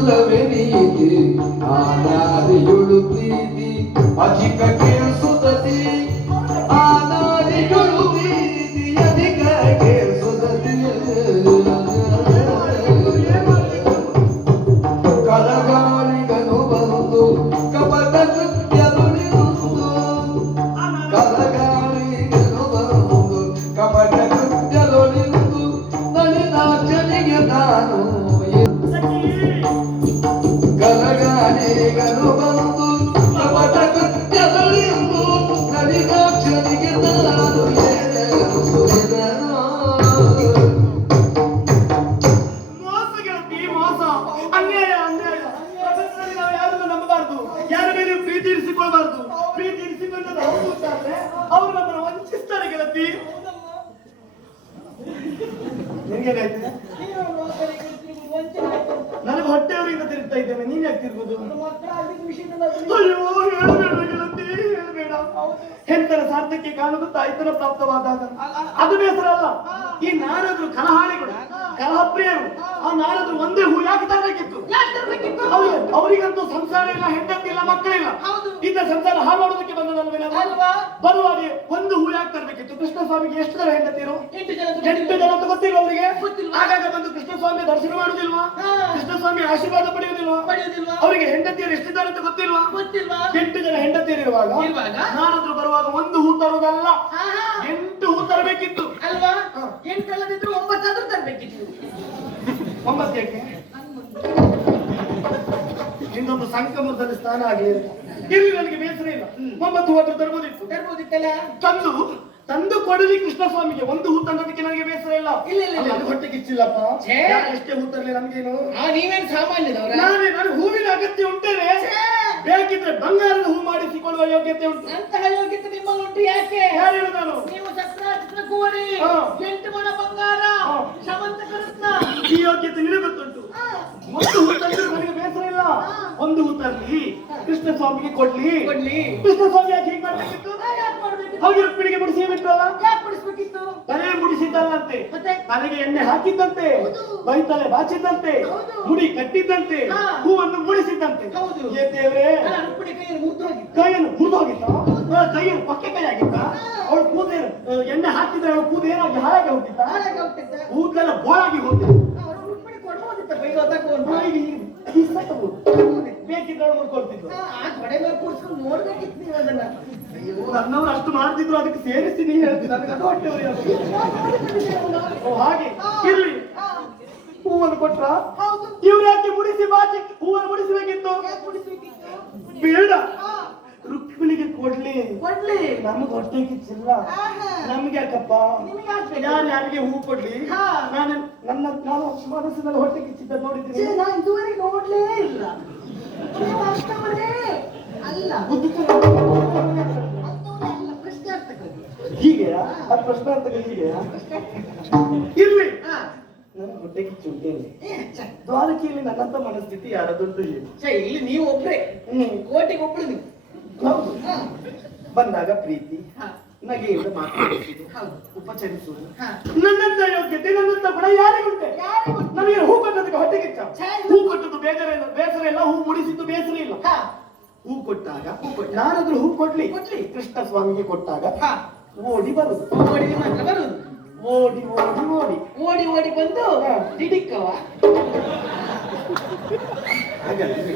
ಇಲ್ಲವೇ ನೀತಿ ಆನಾರಿಯುಳು ಪ್ರೀತಿ ಅಧಿಕ ಕೇಳಿಸುತ್ತದೆ ಆನಾರಿಯುಳು ಪ್ರೀತಿ ಅಧಿಕ ಕೇಳಿಸುತ್ತದೆ ಕಲಗಾಳಿಗನು ಬಂದು ಕಪಟ ಕೃತ್ಯದುಳಿದುದು ಕಲಗಾಳಿಗನು ಬಂದು ಕಪಟ ಕೃತ್ಯದುಳಿದುದು ನಳಿನಾಕ್ಷನಿಗೆ ನಾನು ಕಲಗಾಳಿಗನು ಬಂದು ಕಪಟ ಕೃತ್ಯದುಳಿದುದು ನಳಿನಾಕ್ಷನಿಗೆ ನಾನು ಪ್ರೀತಿ ಇರಿಸಿಕೊಳ್ಬಾರ್ದು. ಪ್ರೀತಿ ಇರಿಸಿಕೊಂಡದ್ದು ಅವರು ನಮ್ಮನ್ನು ವಂಚಿಸ್ತಾರೆ ಗೆಳತಿ. ನನಗೆ ಹೊಟ್ಟೆಯವರಿಂದ ತಿರುಗ್ತಾ ಇದ್ದೇನೆ, ನೀನ್ ಯಾಕೆ ತಿರುಗುದು? ಅಯ್ಯೋ ಹೇಳಬೇಡ ಗೆಳತಿ, ಹೇಳಬೇಡ. ಹೆಂಡರ ಸಾರ್ಥಕ್ಕೆ ಕಾಣುವುದು ತಾಯ್ತನ ಪ್ರಾಪ್ತವಾದಾಗ ಅದು ಬೇಸರ ಅಲ್ಲ. ಈ ನಾರದ್ರು ಕಲಹಾಳಿಗಳು, ಕಲಹಪ್ರಿಯರು, ಆ ನಾರದ್ರು ಒಂದೇ ಹೂ ಯಾಕೆ ತರಬೇಕಿತ್ತು? ಅವರಿಗಂತೂ ಸಂಸಾರ ಇಲ್ಲ, ಹೆಂಡತಿ ಇಲ್ಲ, ಮಕ್ಕಳಿಲ್ಲ. ಇದ್ದ ಸಂಸಾರ ಹಾಳು ಮಾಡೋದಕ್ಕೆ ಬಂದದಲ್ವೇನಲ್ವಾ? ಬರುವಾಗ ಒಂದು ಹೂ ಯಾಕೆ ತರಬೇಕಿತ್ತು? ಕೃಷ್ಣಸ್ವಾಮಿಗೆ ಎಷ್ಟು ಜನ ಹೆಂಡತಿರು? 8 ಜನ ಅಂತ ಗೊತ್ತಿಲ್ಲ ಅವರಿಗೆ. ಆಗಾಗ ಬಂದು ಕೃಷ್ಣಸ್ವಾಮಿ ದರ್ಶನ ಮಾಡುದಿಲ್ವಾ? ಕೃಷ್ಣಸ್ವಾಮಿ ಆಶೀರ್ವಾದ ಪಡೆಯುವುದಿಲ್ವಾ? ಅವರಿಗೆ ಹೆಂಡತಿಯರು ಎಷ್ಟಿದ್ದಾರೆ ಅಂತ ಗೊತ್ತಿಲ್ವಾ? 8 ಜನ ಹೆಂಡತಿಯರಿರುವಾಗ ನಾರದ್ರು ಬರುವಾಗ ಒಂದು ಹೂ ತರುವುದಲ್ಲ, 8 ಹೂ ತರಬೇಕಿತ್ತು ಅಲ್ವಾ? 8 ಅಲ್ಲದಿದ್ರು 9 ಆದ್ರೂ ತರಬೇಕಿತ್ತು. 9 ಯಾಕೆ? ಇನ್ನೊಂದು ಸಂಕ್ರಮಣದಲ್ಲಿ ಸ್ನಾನ ಆಗಲಿ ಇಲ್ಲಿ ನನಗೆ ಬೇಸರ ಇಲ್ಲ. 9 ಹೂ ತರಬಹುದಿತ್ತಲ್ಲ. ತಂದು ಕೊಡಲಿ ಕೃಷ್ಣಸ್ವಾಮಿಗೆ. ಒಂದು ಹೂ ತಂದದಕ್ಕೆ ನನಗೆ ಬೇಸರ ಇಲ್ಲ. ಹೊಟ್ಟೆ ಕಿಚ್ಚಿಲ್ಲಪ್ಪ. ಎಷ್ಟೇ ಹೂ ತರಲಿ ನಮ್ಗೇನು? ನೀವೇನು ಸಾಮಾನ್ಯದವ್ರ? ನಾನು ಹೂವಿನ ಅಗತ್ಯ ಉಂಟೇನೆ. ಬೇಕಿದ್ರೆ ಬಂಗಾರದ ಹೂ ಮಾಡಿಸಿಕೊಳ್ಳುವ ಯೋಗ್ಯತೆ ಉಂಟು. ಅಂತಹ ಯೋಗ್ಯತೆ ನಿಮ್ಮಲ್ಲಿ ಉಂಟು. ಯಾಕೆ? ಯಾರು ಹೇಳು? ನಾನು ನೀವು ಶಸ್ತ್ರಾಸ್ತ್ರ ಕುವರಿ, 8 ಮೊಳ ಬಂಗಾರ, ಶವಂತಕ ರತ್ನ, ಈ ಯೋಗ್ಯತೆ ನಿನಗೆ ಗೊತ್ತುಂಟು. ಒಂದು ಹೂ ತಂದ್ರೆ ನನಗೆ ಬೇಸರ ಇಲ್ಲ. ಒಂದು ಹೂ ತರಲಿ, ಕೃಷ್ಣಸ್ವಾಮಿಗೆ ಕೊಡ್ಲಿ. ಕೃಷ್ಣಸ್ವಾಮಿ ಯಾಕೆ ಹೀಗೆ ಮಾಡ್ಬೇಕಿತ್ತು? ಹಾಗೆ ರುಕ್ಮಿಣಿಗೆ ಮುಡಿಸಿ ಬಿಟ್ಟಲ್ಲ. ಯಾಕೆ ಮುಡಿಸ್ಬೇಕಿತ್ತು? ತಲೆ ಮುಡಿಸಿದ್ದಲ್ಲಂತೆ, ತಲೆಗೆ ಎಣ್ಣೆ ಹಾಕಿದ್ದಂತೆ, ಬೈತಲೆ ಬಾಚಿದ್ದಂತೆ, ಮುಡಿ ಕಟ್ಟಿದ್ದಂತೆ, ಹೂವನ್ನು ಮುಡಿಸಿದ್ದಂತೆ. ದೇವ್ರೆ, ಕೈಯನ್ನು ಮುರಿದು ಹೋಗಿತ್ತ? ಕೈಯನ್ನು ಪಕ್ಕೆ ಕೈ ಆಗಿತ್ತ? ಅವಳು ಕೂದೇನು ಎಣ್ಣೆ ಹಾಕಿದ್ರೆ ಅವಳು ಕೂದ ಏನಾಗಿ ಹಾಳಾಗಿ ಹೋಗ್ತಿತ್ತ? ಕೂದಲೆಲ್ಲ ಬೋಳಾಗಿ ಹೋಗ್ತಿತ್ತು. ಬೇಕಿದ್ರೆ ಮುಡ್ಕೊಳ್ತಿದ್ರು. ನೋಡ್ಬೇಕಿತ್ತು ನೀವು ಅದನ್ನ. ನನ್ನವರು ಅಷ್ಟು ಮಾಡ್ತಿದ್ರು, ಅದಕ್ಕೆ ಸೇರಿಸಿ ನೀ ಹೇಳ್ತೀನಿ. ನನಗೆ ಅದು ಹೊಟ್ಟೆವರಿ. ಹಾಗೆ ಇರ್ಲಿ. ಹೂವನ್ನು ಕೊಟ್ರ ಇವ್ರು ಯಾಕೆ ಮುಡಿಸಿ ಬಾಚಿ ಹೂವನ್ನು ಮುಡಿಸಬೇಕಿತ್ತು? ಬೇಡ, ರುಕ್ಮಿಣಿಗೆ ಕೊಡ್ಲಿ. ನಮ್ಗೆ ಹೊಟ್ಟೆ ಕಿಚ್ಚಿಲ್ಲ. ನಮ್ಗೆ ಯಾಕಪ್ಪ? ಯಾರು ಯಾರಿಗೆ ಹೂ ಕೊಡ್ಲಿ? ನಾನು ಮನಸ್ಸಿನಲ್ಲಿ ಹೊಟ್ಟೆ ಕಿಚ್ಚಿದ್ದ ನೋಡಿದ್ದೀನಿ. ನೋಡ್ಲೇ ಇಲ್ಲ. ಅಲ್ಲ ಹೀಗೆ ಅದು ಪ್ರಶ್ನಾರ್ಥಕ ಹೀಗೆ ಇರ್ಲಿ. ನನ್ನ ಹೊಟ್ಟೆ ಕಿಚ್ಚು ಉಂಟೇನೆ. ದ್ವಾರಕೆಯಲ್ಲಿ ನನ್ನಂತ ಮನಸ್ಥಿತಿ ಯಾರದೊಂದು ಇಲ್ಲಿ ನೀವು ಒಬ್ರೆ, ಕೋಟಿಗೆ ಒಬ್ಳು ನೀವು. ಹೌದು. ಬಂದಾಗ ಪ್ರೀತಿ ನಗೆಯಿಂದ ಮಾತಾಡುವುದು, ಉಪಚರಿಸುವುದು, ನನ್ನಂತ ಯೋಗ್ಯತೆ ನನ್ನಂತ ಗುಣ ಯಾರಿಗುಂಟೆ? ನನಗೆ ಹೂ ಕೊಟ್ಟದಕ್ಕೆ ಹೊಟ್ಟೆ ಕಿಚ್ಚ. ಹೂ ಕೊಟ್ಟದ್ದು ಬೇಸರ ಇಲ್ಲ, ಹೂ ಮುಡಿಸಿದ್ದು ಬೇಸರ ಇಲ್ಲ. ಹೂ ಕೊಟ್ಟಾಗ ನಾನಾದ್ರೂ ಹೂ ಕೊಡ್ಲಿ. ಕೃಷ್ಣ ಸ್ವಾಮಿಗೆ ಕೊಟ್ಟಾಗ ಓಡಿ ಬರುದು. ಮಾತ್ರ ಬರುದು. ಓಡಿ ಓಡಿ ಓಡಿ ಓಡಿ ಓಡಿ ಬಂದು ದಿಡಿಕ್ಕವ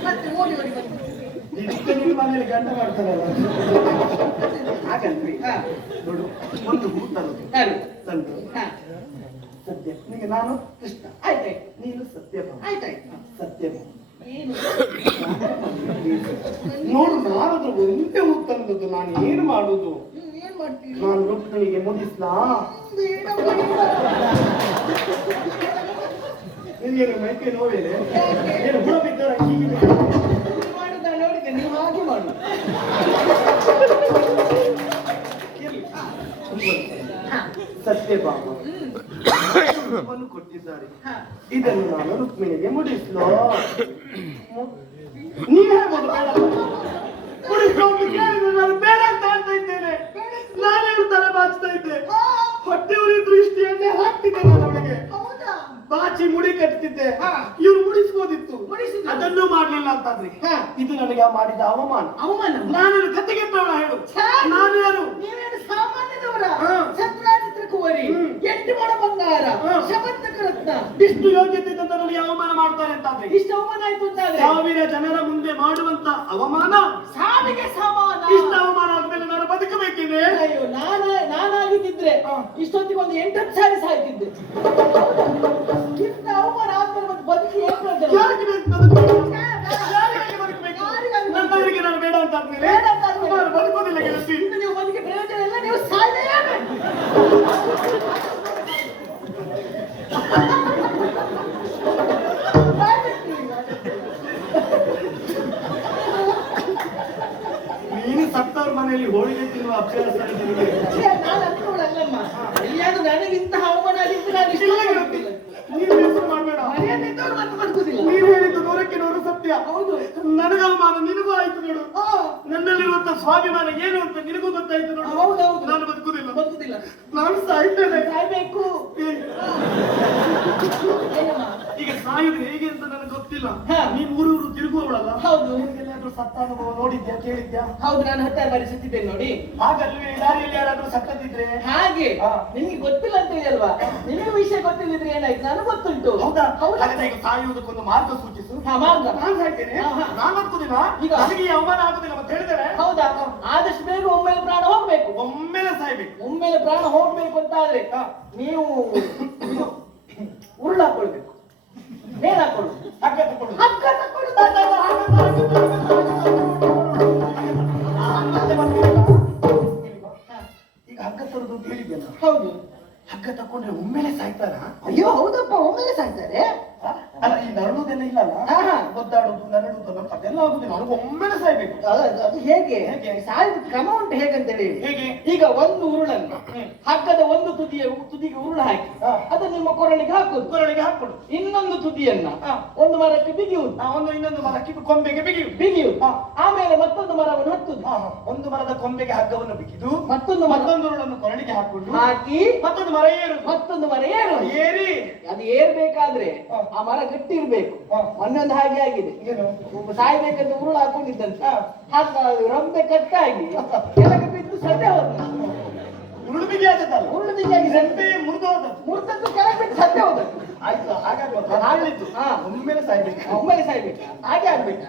ಮತ್ತೆ ಓಡಿ ಓಡಿ ಬಂದು ದಿಡಿಕ್ಕ ಮನೇಲಿ ಗಂಡ ಮಾಡ್ತಾರಲ್ಲ. ಹಾಗಲ್ರಿ. ನೋಡು, ಒಂದು ಹೂ ತರುದು ತಂದು ಸತ್ಯ ನಿಮಗೆ ನಾನು ಕೃಷ್ಣ ಆಯ್ತಾಯ್ತು, ನೀನು ಸತ್ಯಭ ಆಯ್ತಾಯ್ತು, ಸತ್ಯಭ ಏನು ನೋಡು. ನಾನದ್ರ ಒಂದೇ ಹೂ ತಂದದ್ದು, ನಾನು ಏನು ಮಾಡುದು? ಏನ್ ಮಾಡ್ತೀನಿ? ನಾನು ರುಕ್ಮಿಣಿಗೆ ಮುಗಿಸ್ಲಾ? ನಿನಗೇನು ಮೈಕೈ ನೋವೇನೆ? ಏನು ಹುಳ ಬಿದ್ದಾರ? ಹೀಗೆ ಮಾಡುದ ನೋಡಿದೆ, ನೀವು ಹಾಗೆ ಮಾಡು. ಸತ್ಯಭಾಮ ಕೊಟ್ಟಿದ್ದಾರೆ, ಇದನ್ನು ನಾನು ರುಕ್ಮಿಣಿಗೆ ಮುಡಿಸ್ಲೋ? ನೀವ್ ಹೇಳ್ಬೋದು ಬೇಡ, ನಾನು ಬೇಡ ಅಂತ ಹೇಳ್ತಾ ಇದ್ದೇನೆ. ನಾನೇ ತಲೆ ಬಾಚ್ತಾ ಇದ್ದೆ, ಹೊಟ್ಟೆ ಉರಿ ದೃಷ್ಟಿಯನ್ನೇ ಹಾಕ್ತಿದ್ದೆ ನಾನು ಅವಳಿಗೆ. ಬಾಚಿ ಮುಡಿ ಕಟ್ತಿದ್ದೆ, ಇವ್ರು ಮುಡಿಸ್ಬೋದಿತ್ತು. ಅದನ್ನು ಮಾಡ್ಲಿಲ್ಲ ಅಂತಾದ್ರೆ ಹಾ. ಇದು ನನಗೆ ಮಾಡಿದ ಅವಮಾನ. ಅವಮಾನ. ನಾನು ಕತೆಗೆಟ್ಟವಳ ಹೇಳು. ಛೇ! ನಾನು ಯಾರು? ನೀವೇನು ಸಾಮಾನ್ಯದವರ? ಹಾ. ಚಂದ್ರಾದಿತ್ಯ ಕುವರಿ, 8 ಮೊಳ ಬಂಗಾರ, ಹಾ. ಶಬಂಧಕ ರತ್ನ. ಇಷ್ಟು ಯೋಗ್ಯತೆ ಇದ್ದಂತ ನನಗೆ ಅವಮಾನ ಮಾಡ್ತಾರೆ ಅಂತಾದ್ರೆ ಇಷ್ಟು ಅವಮಾನ ಆಯ್ತು ಅಂತಾದ್ರೆ 1000 ಜನರ ಮುಂದೆ ಮಾಡುವಂತ ಅವಮಾನ ಸಾವಿಗೆ ಸಮಾನ. ಇಷ್ಟು ಅವಮಾನ ಆದ್ಮೇಲೆ ನಾನು ಬದುಕಬೇಕಿದೆ. ಅಯ್ಯೋ ನಾನಾಗಿದ್ದಿದ್ರೆ ಇಷ್ಟೊತ್ತಿಗೆ ಒಂದು 8-10 ಸಾರಿ ಸಾಯ್ತಿದ್ದೆ. ಇಂಥ ಅವಮಾನ ಆದ್ಮೇಲೆ ಮತ್ತೆ ಬದುಕಿ ಏನ್ ಪ್ರಯೋಜನ? ಯಾರಿಗೆ ಬೇಕು ಬದುಕಬೇಕು? ಯಾರಿಗೆ ಬದುಕಬೇಕು? ನನ್ನವರಿಗೆ ನಾನು ಬೇಡ ಅಂತ ಆದ್ಮೇಲೆ ಬೇಡ ಅಂತ ಆದ್ಮೇಲೆ ನಾನು ಬದುಕೋದಿಲ್ಲ ಗೆಳತಿ. ಇನ್ನು ನೀವು ಬದುಕಿ ಪ್ರಯೋಜನ ಇಲ್ಲ, ನೀವು ಸಾಯಲೇಬೇಕು. ನೀನು ಸತ್ತವ್ರ ಮನೆಯಲ್ಲಿ ಹೋಳಿಗೆ ತಿನ್ನುವ ಅಭ್ಯಾಸ ಇದೆ ನಿನಗೆ. ನಾನು ಅಂದ್ಕೊಳ್ಳಲ್ಲಮ್ಮ. ಎಲ್ಲಿಯಾದ್ರೂ ನನಗೆ ಇಂತಹ ಅವಮಾನ ಆಗಿದ್ರೆ ನಾನು ಇಷ್ಟ ಇಲ್ಲ ಗೆಳತಿ, ನೀನು ಬೇಸರ ಮಾಡಬೇಡ. ಮರ್ಯಾದೆಯಿದ್ದವ್ರು ಮತ್ತೆ ಬದುಕುದಿಲ್ಲ. ನೀನು ಹೇಳಿದ್ದು 100ಕ್ಕೆ 100 ಸತ್ಯ. ಹೌದು. ನನಗ ಅವಮಾನ ನಿನಗೂ ಆಯ್ತು ನೋಡು. ಹಾ. ನನ್ನಲ್ಲಿರುವಂತ ಸ್ವಾಭಿಮಾನ ಏನು ಅಂತ ನಿನಗೂ ಗೊತ್ತಾಯ್ತು ನೋಡು. ಹೌದೌದು. ನಾನು ಬದುಕುದಿಲ್ಲ. ಬದುಕುದಿಲ್ಲ. ನಾನು ಸಾಯ್ತೇನೆ. ಸಾಯ್ಬೇಕು. ಏನಮ್ಮ? ಈಗ ಸಾಯುದು ಹೇಗೆ ಅಂತ ನನಗೆ ಗೊತ್ತಿಲ್ಲ. ಹಾ. ನೀನು ಊರೂರು ತಿರುಗುವವಳಲ್ಲ. ಹೌದು. ನಿನಗೆಲ್ಲಾದ್ರೂ ಸತ್ತ ಅನುಭವ ನೋಡಿದ್ಯಾ, ಕೇಳಿದ್ಯಾ? ಹೌದು, ನಾನು 10 ಬಾರಿ ಸುತ್ತಿದ್ದೇನೆ ನೋಡಿ. ಹಾಗಲ್ವೇ ದಾರಿಯಲ್ಲಿ ಯಾರಾದ್ರೂ ಸತ್ತದಿದ್ರೆ? ಹಾಗೆ ಹಾ. ನಿಮಗೆ ಗೊತ್ತಿಲ್ಲ ಅಂತ ಹೇಳಿ ಅಲ್ವಾ? ನಿಮಗೆ ವಿಷಯ ಗೊತ್ತಿಲ್ಲದಿದ್ರೆ ಏನಾಯ್ತು? ನನಗೆ ಗೊತ್ತುಂಟು. ಹೌದಾ? ಹೌದಾ? ಹಾಗಾದ್ರೆ ಈಗ ಸಾಯುವುದಕ್ಕೊಂದು ಮಾರ್ಗ ಸೂಚಿಸು. ಹಾ, ಮಾರ್ಗ. ನಾನು ಸಾಯ್ತೇನೆ. ಹಾ, ಹಾ. ನಾನು ಬದುಕುದಿಲ್ಲ. ಈಗ? ನನಗೆ ಈ ಅವಮಾನ ಆಗುದಿಲ್ಲ ಅಂತ ಹೇಳಿದರೆ ಹೌದಾ? ಆದಷ್ಟು ಬೇಗ ಒಮ್ಮೆಲೆ ಪ್ರಾಣ ಹೋಗ್ಬೇಕು. ಒಮ್ಮೆಲೆ ಸಾಯ್ಬೇಕು. ಒಮ್ಮೆಲೆ ಪ್ರಾಣ ಹೋಗ್ಬೇಕು ಅಂತ ಆದ್ರೆ ಹಾ. ನೀವು ಉರುಳು ಹಾಕೊಳ್ಬೇಕು. ನೇಣು ಹಾಕೊಳ್ಳು. ಹಗ್ಗ ತಗೊಳ್ಳು. ಹಗ್ಗ ತಕೊಳ್ಳು. ಈಗ ಹಗ್ಗ ತರುದು ಅಂತ ಹೇಳಿದ್ಯಲ್ಲ, ಹೌದು. ಹಗ್ಗ ತಕೊಂಡ್ರೆ ಒಮ್ಮೆಲೆ ಸಾಯ್ತಾರ? ಅಯ್ಯೋ ಹೌದಪ್ಪ, ಒಮ್ಮೆಲೆ ಸಾಯ್ತಾರೆ. ಅಲ್ಲ, ಈ ನರಳುದೆಲ್ಲ ಇಲ್ಲಲ್ಲ, ಹಾ, ಹಾ. ಒದ್ದಾಡುದು ನರಳುದು ಅದೆಲ್ಲ ಆಗುದಿಲ್ಲ. ನನಗೆ ಒಮ್ಮೆಲೆ ಸಾಯ್ಬೇಕು. ಅದು ಹೇಗೆ? ಹೇಗೆ? ಸಾಯ್ದ ಕ್ರಮ ಉಂಟು ಹೇಗಂತೇಳಿ. ಹೇಗೆ? ಈಗ ಒಂದು ಉರುಳನ್ನು ಹಗ್ಗದ ಒಂದು ತುದಿಗೆ ಉರುಳು ಹಾಕಿ ಹಾ. ಅದು ನಿಮ್ಮ ಕೊರಳಿಗೆ ಹಾಕುದು. ಕೊರಳಿಗೆ ಹಾಕೊಡು. ಇನ್ನೊಂದು ತುದಿಯನ್ನ ಹಾ. ಒಂದು ಮರಕ್ಕೆ ಬಿಗಿಯುವುದು. ಇನ್ನೊಂದು ಮರಕ್ಕೆ ಕೊಂಬೆಗೆ ಬಿಗಿಯುವುದು. ಬಿಗಿಯುವುದು. ಹಾ. ಆಮೇಲೆ ಮತ್ತೊಂದು ಮರವನ್ನು ಹತ್ತುದು. ಒಂದು ಮರದ ಕೊಂಬೆಗೆ ಹಗ್ಗವನ್ನು ಬಿಗಿದು ಮತ್ತೊಂದು ಮತ್ತೊಂದು ಉರುಳನ್ನು ಕೊರಳಿಗೆ ಹಾಕೊಂಡು ಹಾಕಿ ಮತ್ತೊಂದು ಮರ ಏರುದು. ಮತ್ತೊಂದು ಮರ ಏರು. ಏರಿ ಅದು ಏರ್ಬೇಕಾದ್ರೆ ಹಾ. ಆ ಮರ ಗಟ್ಟಿ ಇರ್ಬೇಕು. ಹಾ. ಮೊನ್ನೊಂದು ಹಾಗೆ ಆಗಿದೆ. ಏನು? ಒಬ್ಬ ಸಾಯ್ಬೇಕಂತ ಉರುಳು ಹಾಕೊಂಡಿದ್ದಂತ ಹಾ. ರಂಬೆ ಕಟ್ಟಾಗಿ ಕೆಳಗೆ ಬಿದ್ದು ಸದ್ಯ ಹೋದ. ಉರುಳು ಬಿಗಿ ಆದದ್ದಲ್ಲ, ಉರುಳು ಬಿಗಿಯಾಗಿ ಸೆಂಪೆ ಮುರಿದು ಹೋದದ್ದು. ಮುರ್ದದ್ದು ಕೆಳಗೆ ಬಿದ್ದು ಸದ್ಯ ಹೋದ. ಆಯ್ತು, ಹಾಗಾಗಿ ನಾನು ಹೇಳಿದ್ದು ಹಾ. ಒಮ್ಮೆಲೆ ಸಾಯ್ಬೇಕು. ಒಮ್ಮೆಲೆ ಸಾಯ್ಬೇಕು. ಹಾಗೆ ಆಗ್ಬೇಕು.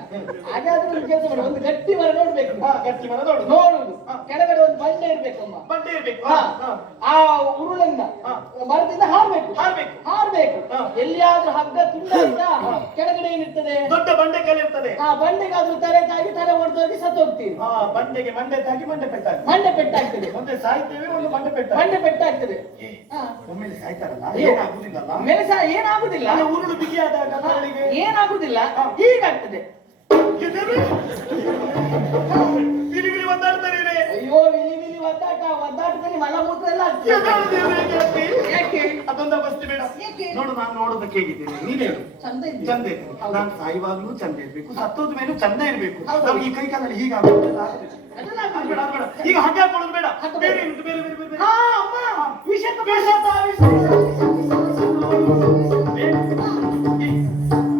ಹಾಗೆ ಆದ್ರೆ ಒಂದು ಕೆಲಸ ಮಾಡಿ, ಒಂದು ಗಟ್ಟಿ ಮರ ನೋಡ್ಬೇಕು. ಗಟ್ಟಿ ಮರ ನೋಡು. ನೋಡುದು ಕೆಳಗಡೆ ಒಂದು ಬಂಡೆ ಇರ್ಬೇಕಮ್ಮ. ಬಂಡೆ ಇರ್ಬೇಕು. ಹಾ. ಆ ಉರುಳನ್ನ ಮರದಿಂದ ಹಾರ್ಬೇಕು. ಹಾರ್ಬೇಕು. ಹಾ. ಎಲ್ಲಿಯಾದ್ರೂ ಹಗ್ಗ ತುಂಡಾಯ್ತಾ ಕೆಳಗಡೆ ಏನಿರ್ತದೆ? ದೊಡ್ಡ ಬಂಡೆ ಕಲ್ಲು ಇರ್ತದೆ. ಆ ಬಂಡೆಗಾದ್ರೂ ತಲೆ ತಾಗಿ ತಲೆ ಹೊಡೆದೋಗಿ ಸತ್ತು ಹೋಗ್ತೀವಿ. ಬಂಡೆಗೆ ಮಂಡೆ ತಾಗಿ ಮಂಡೆ ಪೆಟ್ಟಾಗಿ ಮಂಡೆ ಪೆಟ್ಟಾಗ್ತದೆ. ಮುಂದೆ ಸಾಯ್ತೇವೆ, ಒಂದು ಮಂಡೆ ಪೆಟ್ಟ. ಮಂಡೆ ಪೆಟ್ಟಾಗ್ತದೆ. ಹಾ. ಒಮ್ಮೆಲೆ ಸಾಯ್ತಾರಲ್ಲ, ಅಯ್ಯೋ. ಏನಾಗುದಿಲ್ಲಲ್ಲ. ಮೇಲೆ ಸಹ ಏನಾಗುದಿಲ್ಲ. ಅಲ್ಲ, ಉರುಳು ಬಿಗಿಯಾದಾಗ ಕಾಲಿಗೆ ಏನಾಗುದಿಲ್ಲ. ಹೀಗಾಗ್ತದೆ. ಬಿರಿಬಿರಿ ಒದ್ದಾಡ್ತಾರೆ. ಅಯ್ಯೋ ವಿಲಿ ವಿಲಿ ಒದ್ದಾಟದಲ್ಲಿ ಮಲಮೂತ್ರ ಎಲ್ಲ ಆಗ್ತದೆ. ಯಾಕೆ? ಅದೊಂದು ಅವಸ್ಥೆ ಬೇಡ. ಯಾಕೆ? ನೋಡು, ನಾನು ನೋಡೋದಕ್ಕೆ ಹೇಗಿದ್ದೇನೆ, ನೀನೇ ಹೇಳು. ಚಂದ ಇದ್ದೀವಿ. ಚಂದ ಇದ್ದೇನೆ. ನಾನು ಸಾಯುವಾಗ್ಲೂ ಚಂದ ಇರ್ಬೇಕು, ಸತ್ತೋದ ಮೇಲೂ ಚಂದ ಇರ್ಬೇಕು. ಹೌದು. ನಮ್ಗೆ ಈ ಕೈ ಕಾಲಲ್ಲಿ ಹೀಗಾಗೋದಿಲ್ಲ. ಅದೆಲ್ಲ ಆಗ್ಬೇಡ, ಆಗ್ಬೇಡ. ಈಗ ಹಾಗೆ ಹಾಕೊಳ್ಳೋದು ಬೇಡ. ಬೇರೆ ಉಂಟು, ಬೇರೆ ಬೇರೆ ಬೇರೆ ಬೇರೆ. ಹಾ, ಅಮ್ಮ. ವಿಷ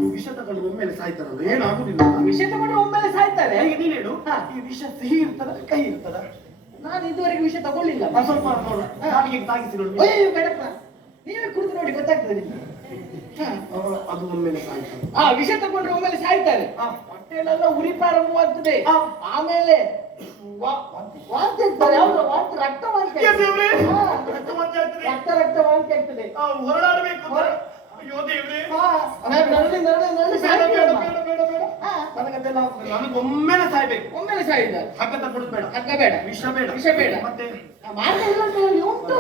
ಈ ವಿಷ ತಗೊಂಡು ಒಮ್ಮೆಲೆ ಸಾಯ್ತಾರಲ್ಲ, ಏನಾಗುದಿಲ್ಲ. ವಿಷ ತಗೊಂಡು ಒಮ್ಮೆಲೆ ಸಾಯ್ತಾರೆ. ಈಗ ನೀನ್ ಹೇಳು, ಈ ವಿಷ ಸಿಹಿ ಇರ್ತದ, ಕೈ ಇರ್ತದ? ನಾನು ಇದುವರೆಗೆ ವಿಷ ತಗೊಳ್ಳಿಲ್ಲ. ಸ್ವಲ್ಪ ನೋಡು, ನಾಲಿಗೆ ತಾಗಿಸಿ ನೋಡು. ಅಯ್ಯೋ ಬೇಡಪ್ಪ, ನೀವೇ ಕುಡಿದು ನೋಡಿ ಗೊತ್ತಾಗ್ತದೆ ನಿಮ್ಗೆ. ಹಾ. ಅದು ಒಮ್ಮೆಲೆ ಸಾಯ್ತಾರೆ. ಆ ವಿಷ ತಗೊಂಡ್ರೆ ಒಮ್ಮೆಲೆ ಸಾಯ್ತಾರೆ. ಹೊಟ್ಟೆಲೆಲ್ಲ ಉರಿ ಪ್ರಾರಂಭವಾಗ್ತದೆ. ಆಮೇಲೆ ವಾಂತಿ ಆಗ್ತದೆ. ಯಾವ್ದು ವಾಂತಿ? ರಕ್ತ ವಾಂತಿ ಆಗ್ತದೆ. ಹಾ. ರಕ್ತ ವಾಂತಿ ಆಗ್ತದೆ. ಹೊರಡಾಡಬೇಕು. ಅಯ್ಯೋ ದೇವ್ರೆ, ಹಾ. ನರಳಿ ಸಾಯ್ತೀವಿ ಅಮ್ಮ. ಹಾ. ನನಗದೆಲ್ಲ ಆಗುದಿಲ್ಲ. ನನಗೆ ಒಮ್ಮೆಲೆ ಸಾಯ್ಬೇಕು. ಒಮ್ಮೆಲೆ ಸಾಯಿದ್ದಾರೆ. ಹಗ್ಗ ತಗೊಳ್ಳೋದು ಬೇಡ, ಹಗ್ಗ ಬೇಡ, ವಿಷ ಬೇಡ. ವಿಷ ಬೇಡ. ಮತ್ತೆ ಮಾರ್ಗ ಇಲ್ಲ ಅಂತ ಹೇಳಿ ಉಂಟು.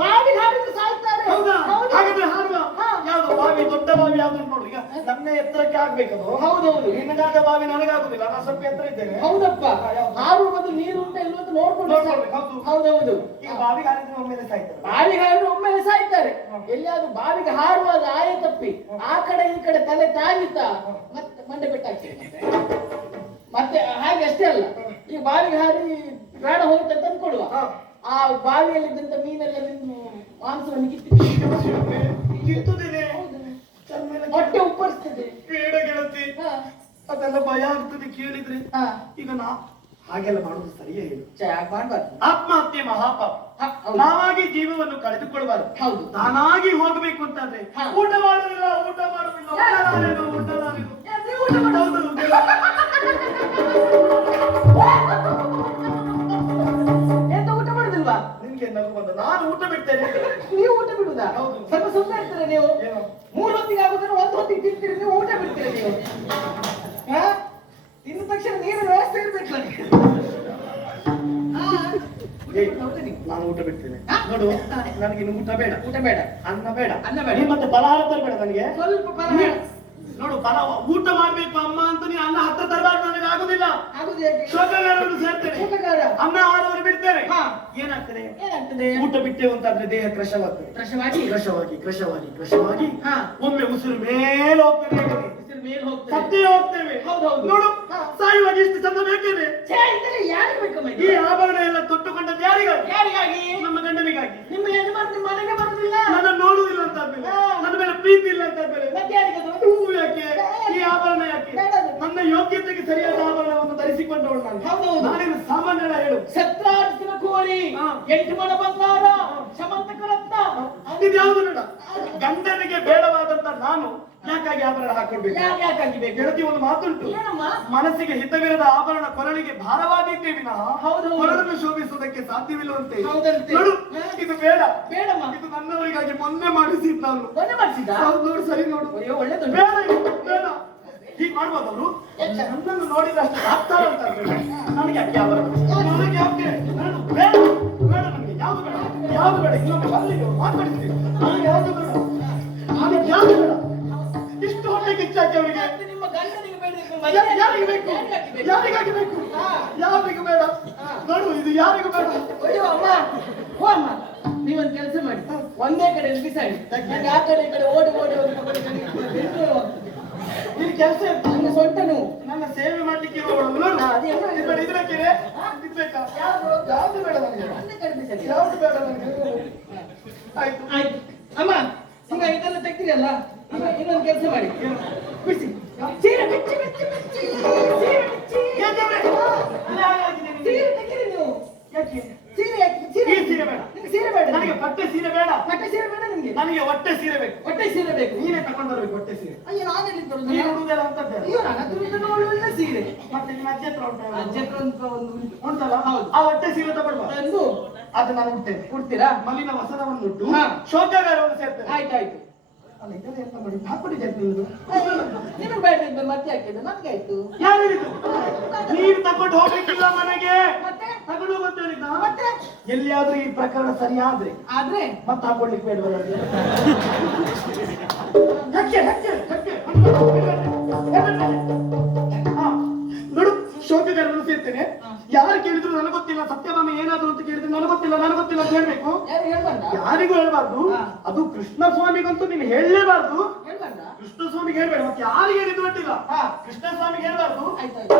ಬಾವಿ ಹಾಡಿದ್ರೆ ಸಾಯ್ತಾರೆ. ಹೌದಾ? ಹೌದು. ಹಾಗಾದ್ರೆ ಹಾರುವ. ಹಾ. ಯಾವ್ದು ಬಾವಿ? ದೊಡ್ಡ ಬಾವಿ ಯಾವ್ದು ನೋಡು. ಈಗ ನನ್ನ ಎತ್ತರಕ್ಕೆ ಆಗ್ಬೇಕದು. ಹೌದೌದು. ನಿನ್ನಗಾದ ಬಾವಿ ನನಗಾಗುದಿಲ್ಲ, ನಾನು ಸ್ವಲ್ಪ ಎತ್ತರ ಇದ್ದೇನೆ. ಹೌದಪ್ಪ, ಹಾರುವ ಬದಲು ನೀರು ಉಂಟ ಇಲ್ಲ ಅಂತ ನೋಡ್ಕೊಂಡು ನೋಡ್ಕೊಳ್ಬೇಕು. ಹೌದು. ಹೌದೌದು. ಈಗ ಬಾವಿಗೆ ಹಾರಿದ್ರೆ ಒಮ್ಮೆಲೆ ಸಾಯ್ತಾರೆ. ಬಾವಿಗೆ ಹಾರಿದ್ರೆ ಒಮ್ಮೆಲೆ ಸಾಯ್ತಾರೆ. ಎಲ್ಲಿಯಾದ್ರೂ ಬಾವಿಗೆ ಹಾರುವಾಗ ಆಯ ತಪ್ಪಿ ಆ ಕಡೆ ಈ ಕಡೆ ತಲೆ ತಾಗಿತಾ ಮತ್ತೆ ಮಂಡೆ ಬೆಟ್ಟಾಗ್ತದೆ. ಮತ್ತೆ ಹಾಗೆ ಅಷ್ಟೇ ಅಲ್ಲ, ಈ ಬಾವಿಗೆ ಹಾರಿ ಪ್ರಾಣ ಹೋಗುತ್ತೆ ಅಂತ ಅಂದ್ಕೊಡುವ. ಆ ಬಾವಿಯಲ್ಲಿದ್ದಂತ ಮೀನೆಲ್ಲ ನಿಂದು ಮಾಂಸವನ್ನು ಕಿತ್ತುದಿದೆ. ಹೊಟ್ಟೆ ಉಪ್ಪರಿಸ್ತದೆ. ಬೇಡ ಗೆಳತಿ, ಹಾ. ನನಗೆಲ್ಲ ಭಯ ಆಗ್ತದೆ ಕೇಳಿದ್ರೆ. ಹಾ ಈಗ ಹಾಗೆಲ್ಲ ಮಾಡುದು ಸರಿಯೇ ಹೇಳು? ಯಾಕೆ ಮಾಡ್ಬಾರ್ದು? ಆತ್ಮಹತ್ಯೆ ಮಹಾಪಾಪ. ಹೌದು. ನಾವಾಗಿ ಜೀವವನ್ನು ಕಳೆದುಕೊಳ್ಬಾರ್ದು. ಹೌದು. ತಾನಾಗಿ ಹೋಗ್ಬೇಕು ಅಂತಾದ್ರೆ ಊಟ ಮಾಡುದಿಲ್ಲ ಊಟ ಮಾಡುದಿಲ್ಲ ಊಟ ಎಂತ ಊಟ ಮಾಡುದಿಲ್ವಾ? ನಿನ್ಗೆ ನಗು ಬಂದ? ನಾನು ಊಟ ಬಿಡ್ತೇನೆ. ನೀವು ಊಟ ಬಿಡುದಾ? ಹೌದು. ಸ್ವಲ್ಪ ಸುಮ್ಮನೆ ಇರ್ತೀರ ನೀವು. ಏನು? 3 ಹೊತ್ತಿಗೆ ಆಗುದ್ರೆ 1 ಹೊತ್ತಿಗೆ ತಿಂತೀರಿ, ನೀವು ಊಟ ಬಿಡ್ತೀರ ನೀವು. ತಿಂದ ತಕ್ಷಣ ನೀರಿನ ವ್ಯವಸ್ಥೆ ಇರ್ಬೇಕು. ನಾನು ಊಟ ಬಿಡ್ತೇನೆ ನೋಡು. ನನಗೆ ಇನ್ನು ಊಟ ಬೇಡ. ಊಟ ಬೇಡ, ಅನ್ನ ಬೇಡ, ಅನ್ನ ಬೇಡ. ಮತ್ತೆ ಫಲಹಾರ ತರಬೇಡ ನನಗೆ. ಸ್ವಲ್ಪ ಪರವಾಗಿಲ್ಲ. ನೋಡು ಊಟ ಮಾಡ್ಬೇಕು ಅಮ್ಮ ಅಂತ ನೀನು ಅನ್ನ ಹತ್ರ ತರಬಾರ್ದು. ನನಗೆ ಆಗುದಿಲ್ಲ. ಆಗುದು ಹೇಗೆ? ಶೋಕಗಾರರು ಸೇರ್ತೇನೆ, ಊಟಗಾರ ಅನ್ನ ಆಹಾರವನ್ನು ಬಿಡ್ತೇನೆ. ಹಾ. ಏನಾಗ್ತದೆ? ಏನಾಗ್ತದೆ? ಊಟ ಬಿಟ್ಟೇವು ಅಂತಾದ್ರೆ ದೇಹ ಕೃಶವಾಗ್ತದೆ. ಕೃಶವಾಗಿ ಕೃಶವಾಗಿ ಹಾ. ಒಮ್ಮೆ ಉಸಿರು ಮೇಲೆ ಹೋಗ್ತದೆ, ಬಿಸಿಲು ಮೇಲೆ ಹೋಗ್ತದೆ. ಸತ್ತೇ ಹೋಗ್ತೇವೆ. ಹೌದೌದು. ನೋಡು, ಹಾ. ಸಾಯುವಾಗ ಎಷ್ಟು ಚಂದ ಬೇಕೇನೆ. ಯಾರಿಗೆ ಬೇಕಮ್ಮ ಈ ಆಭರಣ ಎಲ್ಲ ತೊಟ್ಟುಕೊಂಡದ್ದು ಯಾರಿಗಾಗಿ? ಯಾರಿಗಾಗಿ? ನಮ್ಮ ಗಂಡನಿಗಾಗಿ. ನಿಮ್ಮ ಯಜಮಾನ ನಿಮ್ಮ ಮನೆಗೆ ಬರುದಿಲ್ಲ, ನನ್ನ ನೋಡುದಿಲ್ಲ ಅಂತ ಆದ್ಮೇಲೆ, ಹಾ. ನನ್ನ ಮೇಲೆ ಪ್ರೀತಿ ಇಲ್ಲ ಅಂತ ಆದ್ಮೇಲೆ ಮತ್ತೆ ಯಾರಿಗದು? ಹೂವು ಯಾಕೆ? ಈ ಆಭರಣ ಯಾಕೆ? ಬೇಡದು. ನನ್ನ ಯೋಗ್ಯತೆಗೆ ಸರಿಯಾದ ಆಭರಣವನ್ನು ಧರಿಸಿಕೊಂಡವಳು ನಾನು. ಹೌದೌದು. ನಾನೇನು ಸಾಮಾನ್ಯನ ಹೇಳು? ಸತ್ರಾರ್ಜುನ ಕೋಳಿ, ಹಾ. 8 ಮಣ ಬಂಗಾರ, ಸಮಂತಕ ರತ್ನ. ಇದ್ಯಾವುದು ಬೇಡ. ಗಂಡನಿಗೆ ಬೇಡವಾದಂತ ನಾನು ಯಾಕಾಗಿ ಆಭರಣ ಹಾಕೊಳ್ಬೇಕು? ಯಾಕಾಗಿ ಬೇಕು? ಗೆಳತಿ ಒಂದು ಮಾತುಂಟು. ಏನಮ್ಮ? ಮನಸ್ಸಿಗೆ ಹಿತವಿರದ ಆಭರಣ ಕೊರಳಿಗೆ ಭಾರವಾದೀತೆ ವಿನಃ ಹೌದು. ಕೊರಳನ್ನು ಶೋಭಿಸುವುದಕ್ಕೆ ಸಾಧ್ಯವಿಲ್ಲವಂತೆ. ಹೌದಂತೆ. ನೋಡು, ಹಾ. ಇದು ಬೇಡ. ಬೇಡಮ್ಮ. ಇದು ನನ್ನವರಿಗಾಗಿ ಮೊನ್ನೆ ಮಾಡಿಸಿದ್ ನಾನು. ಮೊನ್ನೆ ಮಾಡಿಸಿದ? ಹೌದು, ನೋಡು, ಸರಿ ನೋಡು. ಅಯ್ಯೋ ಒಳ್ಳೆದು. ಬೇಡ ಇದು, ಬೇಡ. ಹೀಗೆ ಮಾಡ್ಬೋದವರು ನನ್ನನ್ನು ನೋಡಿದಷ್ಟು ಆಗ್ತಾರ ಅಂತ ನನಗೆ ಯಾಕೆ ಆಭರಣ? ನನಗೆ ಯಾಕೆ? ನಾನು ಬೇಡ ಬೇಡ, ನನಗೆ ಯಾವುದು ಬೇಡ, ಯಾವುದು ಬೇಡ. ಇನ್ನೊಮ್ಮೆ ಬರಲಿಕ್ಕೆ ಮಾತಾಡಿದ್ವಿ. ನನಗೆ ಯಾವುದು ಬೇಡ, ನನಗೆ ಯಾವುದು ಬೇಡ. ಇಷ್ಟು ಹೊಟ್ಟೆಗೆ ಇಚ್ಛಾಕಿ ಅವರಿಗೆ. ಮತ್ತೆ ನಿಮ್ಮ ಗಂಡನಿಗೆ ಬೇಡ, ನಿಮ್ಮ ಯಾರಿಗೆ ಬೇಕು? ಯಾರಿಗಾಗಿ ಬೇಕು? ಯಾರಿಗೂ ಬೇಡ. ನೋಡು, ಇದು ಯಾರಿಗೂ ಬೇಡ. ಅಯ್ಯೋ ಅಮ್ಮ, ಓ ಅಮ್ಮ, ನೀವೊಂದು ಕೆಲಸ ಮಾಡಿ, ಒಂದೇ ಕಡೆ ಬಿಸಾಡಿ. ನಂಗೆ ಆ ಕಡೆ ಈ ಕಡೆ ಓಡಿ ಓಡಿ ಹೋಗಿ ತಗೊಂಡು ಇಲ್ಲಿ ಕೆಲಸ ಇರ್ತದೆ. ನನ್ನ ಸೊಂಟ ನೋವು. ನನ್ನ ಸೇವೆ ಮಾಡ್ಲಿಕ್ಕೆ ಇರುವವಳು. ನೋಡು, ಇದು ಬೇಡ, ಇದು ಬೇಕಿದೆ, ಇದು ಬೇಕಾ? ಯಾವುದು ಬೇಡ ನನಗೆ, ಒಂದೇ ಕಡೆ ಬಿಸಾಡಿ. ಯಾವುದು ಬೇಡ ನನಗೆ. ಆಯ್ತು ಆಯ್ತು ಅಮ್ಮ, ಈಗ ಇದೆಲ್ಲ ತೆಗ್ದಿರಲ್ಲ, ಈಗ ಇನ್ನೊಂದು ಕೆಲಸ ಮಾಡಿ, ಬಿಡಿಸಿ ಸೀರೆ ಬಿಚ್ಚಿ ಬಿಚ್ಚಿ ಬಿಚ್ಚಿ ಸೀರೆ ಬಿಚ್ಚಿ. ಸೀರೆ ತೆಗೀರಿ ನೀವು. ಯಾಕೆ? ಸೀರೆ ಯಾಕೆ? ಸೀರೆ ಈ ಸೀರೆ ಬೇಡ. ನಿಮ್ಗೆ ಸೀರೆ ಬೇಡ? ನನಗೆ ಪಟ್ಟೆ ಸೀರೆ ಬೇಡ. ಪಟ್ಟೆ ಸೀರೆ ಬೇಡ ನಿಮ್ಗೆ? ನನಗೆ ಹೊಟ್ಟೆ ಸೀರೆ ಬೇಕು. ಹೊಟ್ಟೆ ಸೀರೆ ಬೇಕು. ನೀನೇ ತಕೊಂಡು ಬರ್ಬೇಕು ಹೊಟ್ಟೆ ಸೀರೆ. ಅಯ್ಯೋ ನಾನೆಲ್ಲಿ ತರುದು? ನೀನು ಉಡುವುದೆಲ್ಲ ಅಂತದ್ದೆ. ಅಯ್ಯೋ ನನ್ನ ಹತ್ರ ಇದನ್ನು ಒಳ್ಳೆ ಸೀರೆ. ಮತ್ತೆ ನಿಮ್ಮ ಅಜ್ಜಿ ಹತ್ರ ಉಂಟಲ್ಲ? ಅಜ್ಜಿ ಹತ್ರ ಒಂದು ಉಂಟಲ್ಲ? ಹೌದು. ಆ ಹೊಟ್ಟೆ ಸೀರೆ ತಗೊಳ್ಬಾ. ತಂದು ಅದು ನಾನು ಉಡ್ತೇನೆ. ಕೊಡ್ತೀರಾ? ಮಲ್ಲಿನ ವಸನವನ್ನು ಉಟ್ಟು ಹಾ. ಶೋಕಾಗಾರವನ್ನು ಸೇರ್ತೇನೆ. ಆಯ್ತಾಯ್ತು. ಅಲ್ಲ, ಇದೆಲ್ಲ ಎಂತ ಮಾಡಿ ಹಾಕೊಂಡಿದ್ದೆ ನಿಮ್ದು? ನಿಮಗೆ ಬೇಡ ಇದ್ದ ಮತ್ತೆ ಹಾಕಿದ್ದು ನನ್ಗೆ ಆಯ್ತು. ಯಾರು ಹೇಳಿದ್ದು? ನೀನು ತಕೊಂಡು ಹೋಗ್ಲಿಕ್ಕಿಲ್ಲ ಮನೆಗೆ. ಮತ್ತೆ ತಗೊಂಡು ಹೋಗಂತ ಹೇಳಿದ್ದ. ಮತ್ತೆ ಎಲ್ಲಿಯಾದ್ರೂ ಈ ಪ್ರಕರಣ ಸರಿಯಾದ್ರೆ ಆದ್ರೆ ಮತ್ತೆ ಹಾಕೊಳ್ಳಿಕ್ಕೆ ಬೇಡವಲ್ಲ? ಯಾಕೆ ಯಾಕೆ ಯಾಕೆ? ಹಾ, ನೋಡು, ಶೋಕಗಾರರನ್ನು ಸೇರ್ತೇನೆ. ಯಾರು ಕೇಳಿದ್ರು ನನಗೆ ಗೊತ್ತಿಲ್ಲ, ಸತ್ಯಭಾಮ ಏನಾದ್ರು ಅಂತ ಕೇಳಿದ್ರೆ ನನಗೆ ಗೊತ್ತಿಲ್ಲ ಅಂತ ಹೇಳ್ಬೇಕು. ಯಾರು ಹೇಳ್ಬಾರ್ದ? ಯಾರಿಗೂ ಹೇಳ್ಬಾರ್ದು. ಅದು ಕೃಷ್ಣ ಸ್ವಾಮಿಗಂತೂ ನೀನು ಹೇಳಲೇಬಾರ್ದು. ಹೇಳ್ಬಾರ್ದ? ಕೃಷ್ಣ ಸ್ವಾಮಿಗೆ ಹೇಳ್ಬೇಡ. ಮತ್ತೆ ಯಾರಿಗೆ ಹೇಳಿದ್ರು ಅಡ್ಡಿಲ್ಲ. ಹಾ. ಕೃಷ್ಣ ಸ್ವಾಮಿಗೆ ಹೇಳ್ಬಾರ್ದು. ಆಯ್ತಾಯ್ತು.